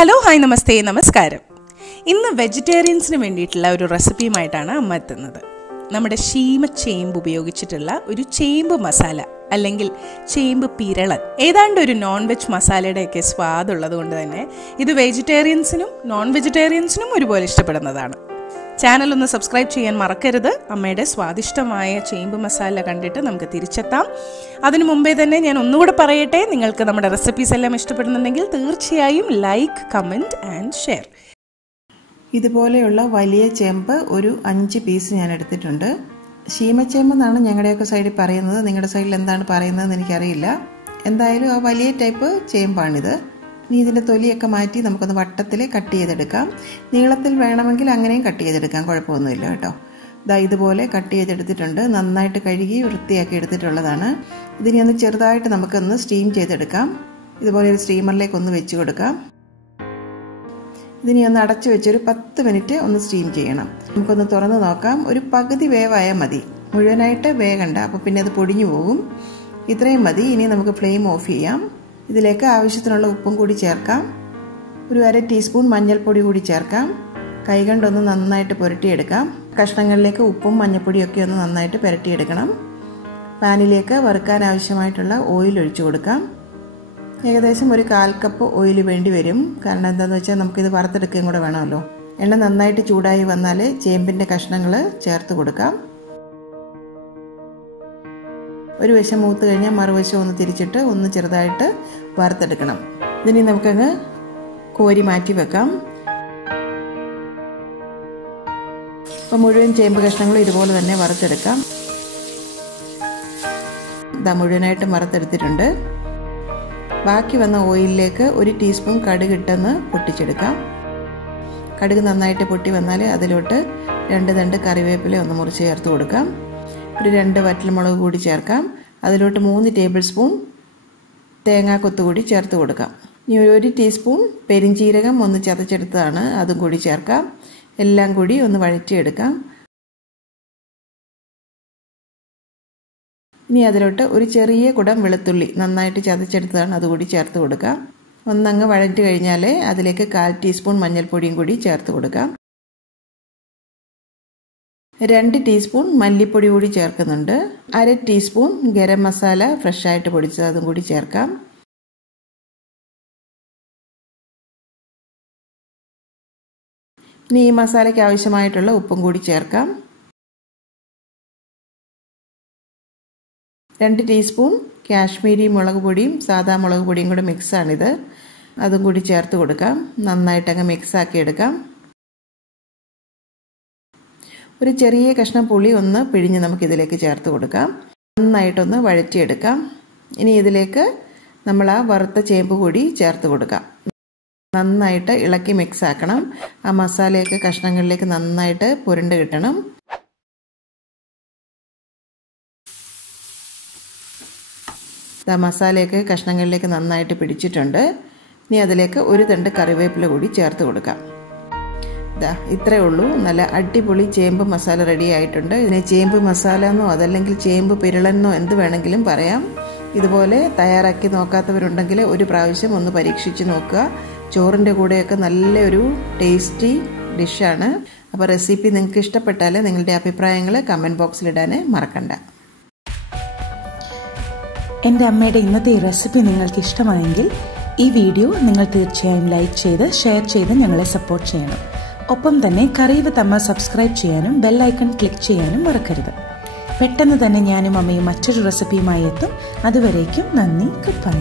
Hello hi നമസ്തേ നമസ്കാരം. ഇന്ന് വെജിറ്റേറിയൻസിന് വേണ്ടിയിട്ടുള്ള ഒരു റെസിപ്പിയുമായിട്ടാണ് അമ്മ എത്തുന്നത്. നമ്മുടെ ഷീമ ചേമ്പ് ഉപയോഗിച്ചിട്ടുള്ള ഒരു ചേമ്പ് മസാല അല്ലെങ്കിൽ ചേമ്പ് പിരളൻ, ഏതാണ്ട് ഒരു നോൺ വെജ് മസാലയുടെയൊക്കെ സ്വാദുള്ളത് കൊണ്ട് തന്നെ ഇത് വെജിറ്റേറിയൻസിനും നോൺ വെജിറ്റേറിയൻസിനും ഒരുപോലെ ഇഷ്ടപ്പെടുന്നതാണ്. ചാനൽ ഒന്ന് സബ്സ്ക്രൈബ് ചെയ്യാൻ മറക്കരുത്. അമ്മയുടെ സ്വാദിഷ്ടമായ ചേമ്പ് മസാല കണ്ടിട്ട് നമുക്ക് തിരിച്ചെത്താം. അതിനു മുമ്പേ തന്നെ ഞാൻ ഒന്നുകൂടെ പറയട്ടെ, നിങ്ങൾക്ക് നമ്മുടെ റെസിപ്പീസ് എല്ലാം ഇഷ്ടപ്പെടുന്നുണ്ടെങ്കിൽ തീർച്ചയായും ലൈക്ക്, കമൻറ്റ് ആൻഡ് ഷെയർ. ഇതുപോലെയുള്ള വലിയ ചേമ്പ് ഒരു 5 പീസ് ഞാൻ എടുത്തിട്ടുണ്ട്. ഷീമച്ചേമ്പ് എന്നാണ് ഞങ്ങളുടെയൊക്കെ സൈഡിൽ പറയുന്നത്. നിങ്ങളുടെ സൈഡിൽ എന്താണ് പറയുന്നതെന്ന് എനിക്കറിയില്ല. എന്തായാലും ആ വലിയ ടൈപ്പ് ചേമ്പാണിത്. ഇനി ഇതിൻ്റെ തൊലിയൊക്കെ മാറ്റി നമുക്കൊന്ന് വട്ടത്തിൽ കട്ട് ചെയ്തെടുക്കാം. നീളത്തിൽ വേണമെങ്കിൽ അങ്ങനെയും കട്ട് ചെയ്തെടുക്കാം, കുഴപ്പമൊന്നുമില്ല കേട്ടോ. ഇതുപോലെ കട്ട് ചെയ്തെടുത്തിട്ടുണ്ട്. നന്നായിട്ട് കഴുകി വൃത്തിയാക്കി എടുത്തിട്ടുള്ളതാണ്. ഇതിനെ ഒന്ന് ചെറുതായിട്ട് നമുക്കൊന്ന് സ്റ്റീം ചെയ്തെടുക്കാം. ഇതുപോലെ ഒരു സ്റ്റീമറിലേക്ക് ഒന്ന് വെച്ച് കൊടുക്കാം. ഇതിനെ ഒന്ന് അടച്ചു വെച്ചൊരു 10 മിനിറ്റ് ഒന്ന് സ്റ്റീം ചെയ്യണം. നമുക്കൊന്ന് തുറന്ന് നോക്കാം. ഒരു പകുതി വേവായാൽ മതി, മുഴുവനായിട്ട് വേകണ്ട, അപ്പോൾ പിന്നെ അത് പൊടിഞ്ഞു പോകും. ഇത്രയും മതി. ഇനി നമുക്ക് ഫ്ലെയിം ഓഫ് ചെയ്യാം. ഇതിലേക്ക് ആവശ്യത്തിനുള്ള ഉപ്പും കൂടി ചേർക്കാം. ഒരു 1/2 ടീസ്പൂൺ മഞ്ഞൾപ്പൊടി കൂടി ചേർക്കാം. കൈകൊണ്ടൊന്ന് നന്നായിട്ട് പുരട്ടിയെടുക്കാം. കഷ്ണങ്ങളിലേക്ക് ഉപ്പും മഞ്ഞൾപ്പൊടിയൊക്കെ ഒന്ന് നന്നായിട്ട് പുരട്ടിയെടുക്കണം. പാനിലേക്ക് വറുക്കാൻ ആവശ്യമായിട്ടുള്ള ഓയിൽ ഒഴിച്ചു കൊടുക്കാം. ഏകദേശം ഒരു 1/4 കപ്പ് ഓയിൽ വേണ്ടി വരും. കാരണം എന്താണെന്ന് വെച്ചാൽ നമുക്കിത് വറുത്തെടുക്കുകയും കൂടെ വേണമല്ലോ. എണ്ണ നന്നായിട്ട് ചൂടായി വന്നാൽ ചേമ്പിൻ്റെ കഷ്ണങ്ങൾ ചേർത്ത് കൊടുക്കാം. ഒരു വശം മൂത്ത് കഴിഞ്ഞാൽ മറുവശം ഒന്ന് തിരിച്ചിട്ട് ഒന്ന് ചെറുതായിട്ട് വറുത്തെടുക്കണം. ഇതിനി നമുക്കങ്ങ് കോരി മാറ്റി വെക്കാം. അപ്പോൾ മുഴുവൻ ചേമ്പ് കഷ്ണങ്ങളും ഇതുപോലെ തന്നെ വറുത്തെടുക്കാം. മുഴുവനായിട്ട് വറുത്തെടുത്തിട്ടുണ്ട്. ബാക്കി വന്ന ഓയിലിലേക്ക് 1 ടീസ്പൂൺ കടുക് ഇട്ടെന്ന് പൊട്ടിച്ചെടുക്കാം. കടുക് നന്നായിട്ട് പൊട്ടി വന്നാൽ അതിലോട്ട് 2 തണ്ട് കറിവേപ്പില ഒന്ന് മുറിച്ച് ചേർത്ത് കൊടുക്കാം. ഒരു 2 വറ്റൽമുളക് കൂടി ചേർക്കാം. അതിലോട്ട് 3 ടേബിൾ സ്പൂൺ തേങ്ങാക്കൊത്ത് കൂടി ചേർത്ത് കൊടുക്കാം. ഇനി 1 ടീസ്പൂൺ പെരിഞ്ചീരകം ഒന്ന് ചതച്ചെടുത്തതാണ്, അതും കൂടി ചേർക്കാം. എല്ലാം കൂടി ഒന്ന് വഴറ്റിയെടുക്കാം. ഇനി അതിലോട്ട് ഒരു ചെറിയ കുടം വെളുത്തുള്ളി നന്നായിട്ട് ചതച്ചെടുത്തതാണ്, അതുകൂടി ചേർത്ത് കൊടുക്കാം. ഒന്നങ്ങ് വഴറ്റി കഴിഞ്ഞാൽ അതിലേക്ക് 1/4 ടീസ്പൂൺ മഞ്ഞൾപ്പൊടിയും കൂടി ചേർത്ത് കൊടുക്കാം. 2 ടീസ്പൂൺ മല്ലിപ്പൊടി കൂടി ചേർക്കുന്നുണ്ട്. 1/2 ടീസ്പൂൺ ഗരം മസാല ഫ്രഷായിട്ട് പൊടിച്ചത്, അതും കൂടി ചേർക്കാം. ഇനി ഈ മസാലയ്ക്ക് ആവശ്യമായിട്ടുള്ള ഉപ്പും കൂടി ചേർക്കാം. 2 ടീസ്പൂൺ കാശ്മീരി മുളക് പൊടിയും സാദാ മുളക് പൊടിയും കൂടി മിക്സാണിത്, അതും കൂടി ചേർത്ത് കൊടുക്കാം. നന്നായിട്ടങ്ങ് മിക്സാക്കി എടുക്കാം. ഒരു ചെറിയ കഷ്ണം പുളി ഒന്ന് പിഴിഞ്ഞ് നമുക്കിതിലേക്ക് ചേർത്ത് കൊടുക്കാം. നന്നായിട്ടൊന്ന് വഴറ്റിയെടുക്കാം. ഇനി ഇതിലേക്ക് നമ്മൾ ആ വറുത്ത ചേമ്പ് കൂടി ചേർത്ത് കൊടുക്കാം. നന്നായിട്ട് ഇളക്കി മിക്സ് ആക്കണം. ആ മസാലയൊക്കെ കഷ്ണങ്ങളിലേക്ക് നന്നായിട്ട് പുരണ്ട് കിട്ടണം. മസാലയൊക്കെ കഷ്ണങ്ങളിലേക്ക് നന്നായിട്ട് പിടിച്ചിട്ടുണ്ട്. ഇനി അതിലേക്ക് 1 തണ്ട് കറിവേപ്പില കൂടി ചേർത്ത് കൊടുക്കാം. ഇത്രയേ ഉള്ളൂ. നല്ല അടിപൊളി ചേമ്പ് മസാല റെഡി ആയിട്ടുണ്ട്. ഇതിനെ ചേമ്പ് മസാല എന്നോ അതല്ലെങ്കിൽ ചേമ്പ് പിരളെന്നോ എന്ത് വേണമെങ്കിലും പറയാം. ഇതുപോലെ തയ്യാറാക്കി നോക്കാത്തവരുണ്ടെങ്കിൽ ഒരു പ്രാവശ്യം ഒന്ന് പരീക്ഷിച്ച് നോക്കുക. ചോറിൻ്റെ കൂടെയൊക്കെ നല്ലൊരു ടേസ്റ്റി ഡിഷാണ്. അപ്പോൾ റെസിപ്പി നിങ്ങൾക്ക് ഇഷ്ടപ്പെട്ടാൽ നിങ്ങളുടെ അഭിപ്രായങ്ങൾ കമൻറ്റ് ബോക്സിലിടാൻ മറക്കണ്ട. എൻ്റെ അമ്മയുടെ ഇന്നത്തെ ഈ റെസിപ്പി നിങ്ങൾക്ക് ഇഷ്ടമായെങ്കിൽ ഈ വീഡിയോ നിങ്ങൾ തീർച്ചയായും ലൈക്ക് ചെയ്ത് ഷെയർ ചെയ്ത് ഞങ്ങളെ സപ്പോർട്ട് ചെയ്യണം. ഒപ്പം തന്നെ കറി വിത്ത് അമ്മ സബ്സ്ക്രൈബ് ചെയ്യാനും ബെൽ ഐക്കൺ ക്ലിക്ക് ചെയ്യാനും മറക്കരുത്. പെട്ടെന്ന് തന്നെ ഞാനും അമ്മയും മറ്റൊരു റെസിപ്പിയുമായി എത്തും. അതുവരേക്കും നന്ദി. Good bye.